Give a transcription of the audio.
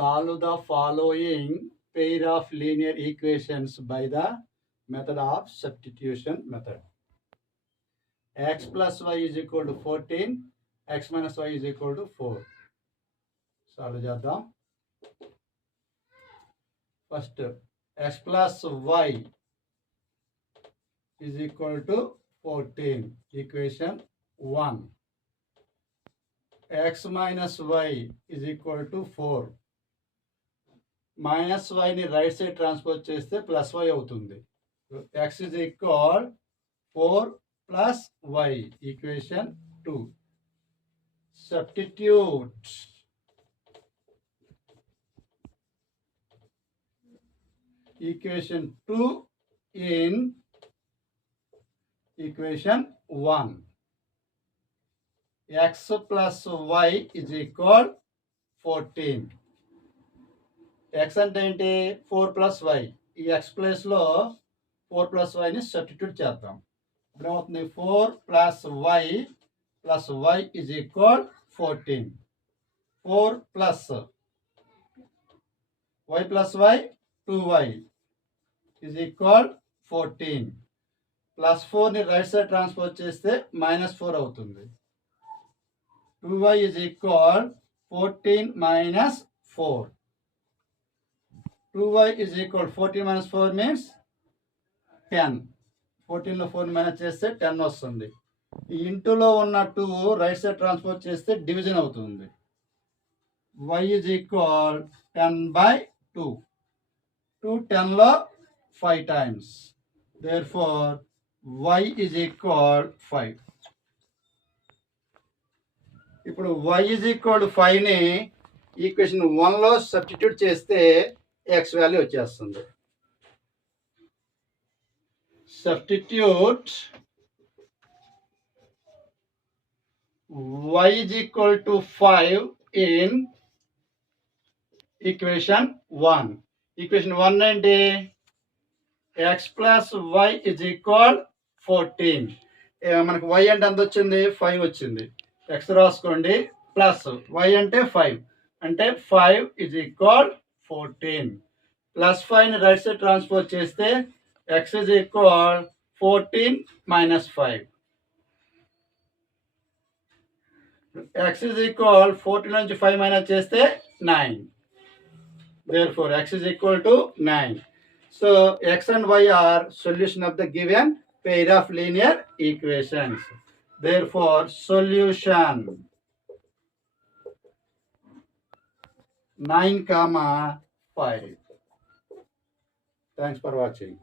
solve the following pair of linear equations by the method of substitution method. X plus y is equal to 14, x minus y is equal to 4. Solve చేద్దాం. First, x plus y is equal to 14, equation 1. X minus y is equal to 4. Minus వైని right side transpose చేస్తే plus y అవుతుంది. X is equal 4 plus y, equation 2. Substitute equation 2 in equation 1. X plus y is equal 14. X అంటే ఏంటి? 4 plus why. ఈ ఎక్స్ ప్లేస్లో 4 ప్లస్ వైని సబ్స్టిట్యూట్ చేద్దాం. ఇప్పుడు ఏమవుతుంది? 4 plus y is equal 14. 4 plus y 2y is equal 14. Plus 4ని రైట్ సైడ్ ట్రాన్స్పోజ్ చేస్తే -4 అవుతుంది. 2y is equal 14 minus 4. 2y is equal 14 minus 4 means 10. 14లో 4 మైనస్ చేస్తే 10 వస్తుంది. ఈ ఇంటూలో ఉన్న 2 రైట్ సైడ్ ట్రాన్స్పోజ్ చేస్తే డివిజన్ అవుతుంది. y is equal 10/2. 2 10లో 5 times. Therefore y is equal 5. ఇప్పుడు y is equal 5ని ఈక్వేషన్ 1లో సబ్స్టిట్యూట్ చేస్తే ఎక్స్ వాల్యూ వచ్చేస్తుంది. Substitute y is equal to 5 in equation 1. ఈక్వేషన్ 1 ఏంటి? x plus y is equal 14. మనకు y అంటే ఎంత వచ్చింది? 5 వచ్చింది. x రాసుకోండి, ప్లస్ y అంటే 5 అంటే 5 is equal 14. ప్లస్ 5ని రైట్ సైడ్ ట్రాన్స్పోజ్ చేస్తే x is equal 14 minus 5. x is equal 14 నుంచి 5 మైనస్ చేస్తే 9. Therefore x is equal to 9. So x and y are solution of the given pair of linear equations. Therefore solution 9, 5. Thanks for watching.